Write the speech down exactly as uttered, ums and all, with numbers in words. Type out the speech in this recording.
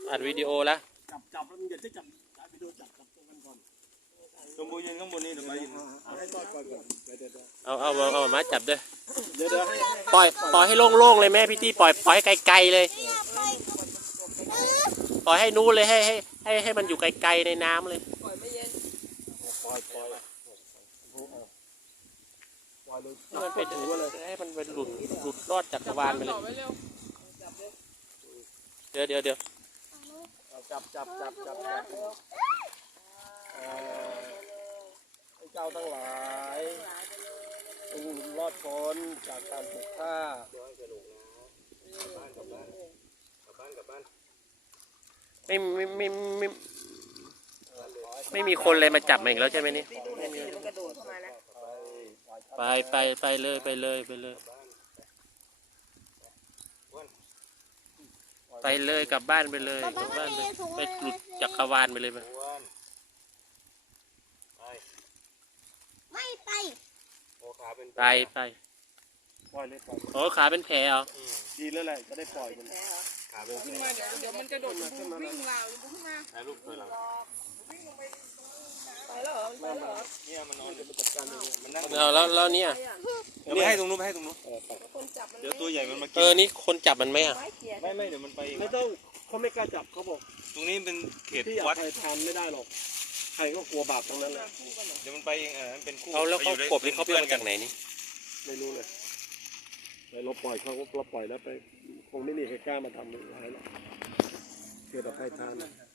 อัดวิดีโอแล้วจับจับแล้วมันอย่าจะจับจับวิดีโอจับจับตรงกันก่อนตรงบนยืนข้างบนนี้เดี๋ยวไปยืนให้ก่อนก่อนก่อนเอาเอาเอามาจับด้วยเดี๋ยวเดี๋ยวให้ปล่อยปล่อยให้โล่งๆเลยแม่พี่ตี้ปล่อยปล่อยให้ไกลๆเลยปล่อยให้นู้นเลยให้ให้ให้ให้มันอยู่ไกลๆในน้ำเลยปล่อยไม่เย็นปล่อยปล่อยมันเป็นให้มันเป็นหลุดหลุดรอดจักรวาลไปเลยเดี๋ยวเดี๋ยวเดี๋ยวจับจับจับจับให้เจ้าทั้งหลายจงรอดพ้นจากการถูกฆ่าไม่ไม่ไม่ไม่ไม่มีคนเลยมาจับมันอีกแล้วใช่ไหมนี่ไปไปไปเลยไปเลยไปเลยไปเลยกลับบ้านไปเลยกลับบ้านไปไปหลุดจักรวาลไปเลยไปไม่ไปไปไปปล่อยเลยปล่อยโอ้ขาเป็นแผลเหรอดีแล้วแหละจะได้ปล่อยมันขาเป็นขึ้นมาเดี๋ยวเดี๋ยวมันกระโดดวิ่งราวขึ้นมาถ่ายรูปเลยหลังไปแล้วเหรอไปแล้วเหรอเนี่ยมันนอนเดี๋ยวมันจัดการเองมันนั่งเอาแล้วแล้วเนี่ยเดี๋ยวไปให้ตรงนู้นไปให้ตรงนู้นเดี๋ยวตัวใหญ่มันมากินเออนี่คนจับมันไหมอ่ะไม่ไม่เดี๋ยวมันไปไม่ต้องเขาไม่กล้าจับเขาบอกตรงนี้เป็นเขตวัดใครทานไม่ได้หรอกใครก็กลัวบาปตรงนั้นแหละเดี๋ยวมันไปเองเออมันเป็นคู่เอาแล้วเขากบนี่เขาไปมาจากไหนนี่ไม่รู้เลยเราปล่อยเขาเราปล่อยแล้วไปคงไม่มีใครกล้ามาทำอะไรหรอกเกิดอภัยทาน